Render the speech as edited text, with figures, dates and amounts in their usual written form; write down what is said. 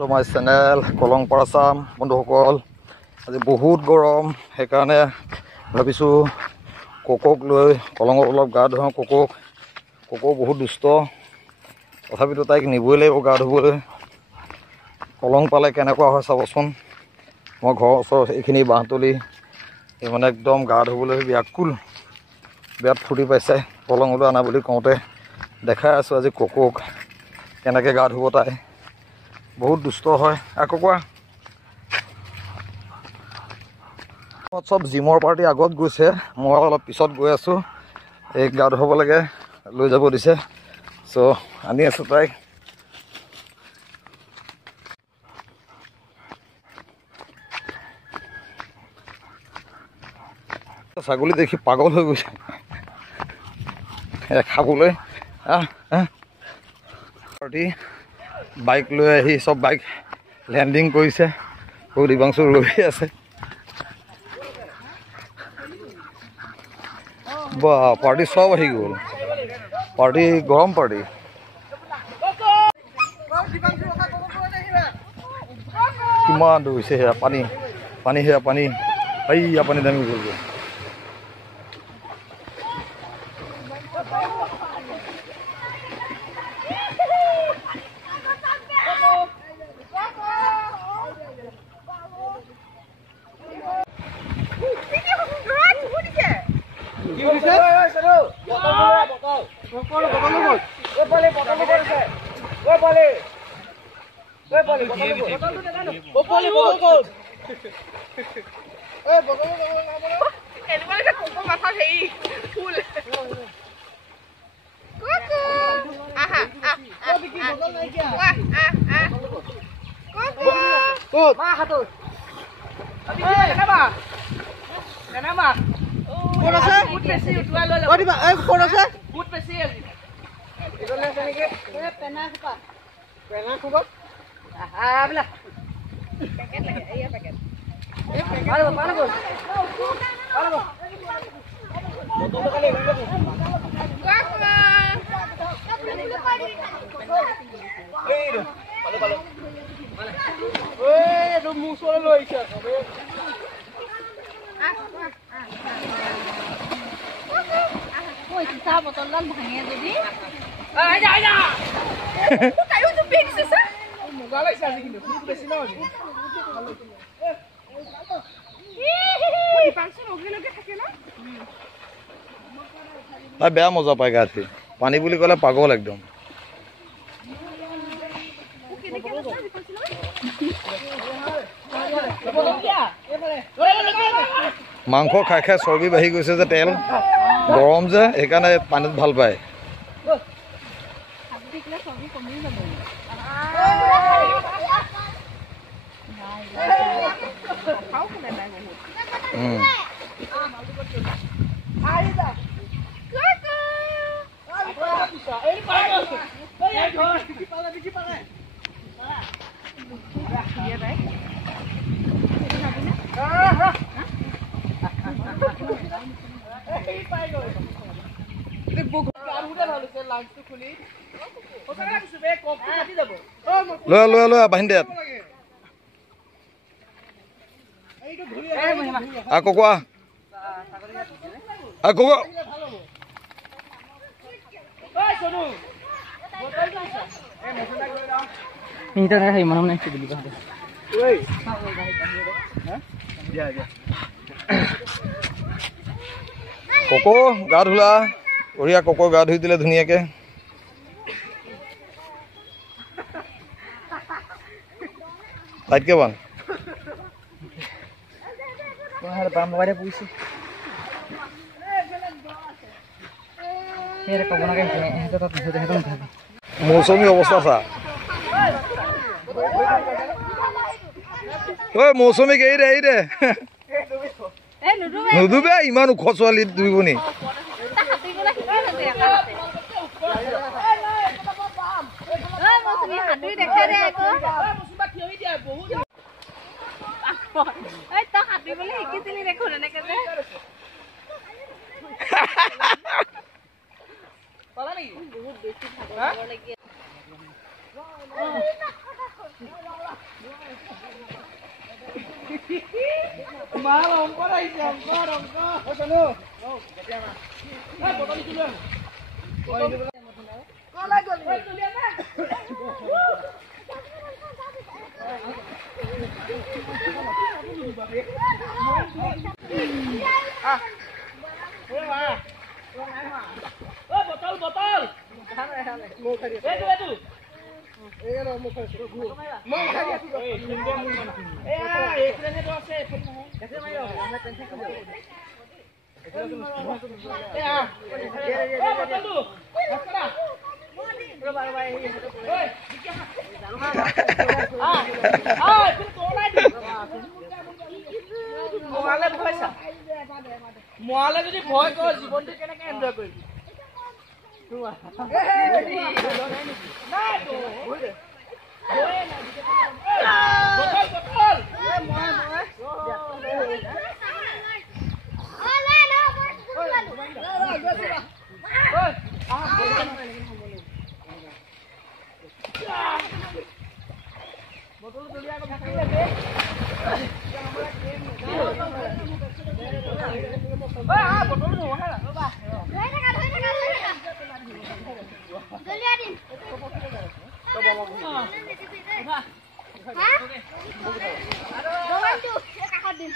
তো my channel Kolong পাৰাচাম বন্ধুসকল, আজি বহুত গৰম, সেইকাৰণে ভাবিছোঁ কোকক লৈ কলঙত অলপ গা ধুৱাওঁ। কোকো বহুত দুষ্ট, তথাপিতো তাইক নিবই লাগিব গা ধুবলৈ। কলং পালে কেনেকুৱা হয় চাবচোন। মই ঘৰৰ ওচৰত এইখিনি বাঁহতলি, এই মানে একদম গা ধুবলৈ ব্যাকুল, বিৰাট ফূৰ্তি পাইছে। কলঙলৈ আনা বুলি কওঁতে দেখাই আছোঁ আজি কোকক কেনেকৈ গা ধুব। তাই বহুত দুষ্ট হয়। আকৌ কোৱা, চব জিমৰ পাৰ্টি আগত গৈছে, মই অলপ পিছত গৈ আছোঁ। এই গা ধুব লাগে, লৈ যাব দিছে, চ' আনি আছোঁ তাইক। ছাগলী দেখি পাগল হৈ গৈছে খাবলৈ। পাৰ্টি বাইক লৈ আহি চব বাইক লেণ্ডিং কৰিছে, দিবাংশু ৰৈ আছে। বা পাৰ্টি চব আহি গ'ল, পাৰ্টি গৰম পাৰ্টি। কিমান দৌৰিছে, সেয়া পানী সেয়া পানী, এইয়া পানী নামি গ'ল। তাই বেয়া মজা পায় গা ধুই, পানী বুলি ক'লে পাগল একদম। মাংস খাই খাই চৰ্বি বাঢ়ি গৈছে যে, তেল গৰম যে, সেইকাৰণে পানীত ভাল পায়। লৈ বাহিনী দে। আকৌ কোৱা, কোকো গা ধুলা, বঢ়িয়া। কোকো গা ধুই দিলে ধুনীয়াকে। তাইতকে বান মৌচুমী অৱস্থা চা। ঐ মৌচুমীক এৰি দে নুডুবে, ইমান ওখ ছোৱালী ধুবিব নি? Mal ongkor aja, ongkor. Oh, sono. Oh, ketia mah. Botol itu dulu. Oh, ini dulu. Kau lagi. Oh, itu lihat kan. Ah. Oh, botol. Mau kari. Itu. Mau kari. Mau kari itu. Ekrannya doang sih. Kasih mayo. Ya. Oh, botol dulu. Sekarang. Coba. Oi, itu তোলা দি। মোৱালে ভয়ছা। মোৱালে যদি ভয় কৰ জীৱনটো কেনেকৈ enjoy কৰিবি? নাই তো। Bottle. Botol tuh dia aku pakai lagi. Botol tuh mana? Coba. Lihatin. Coba mau. Hah? Jangan tuh, saya kakotin.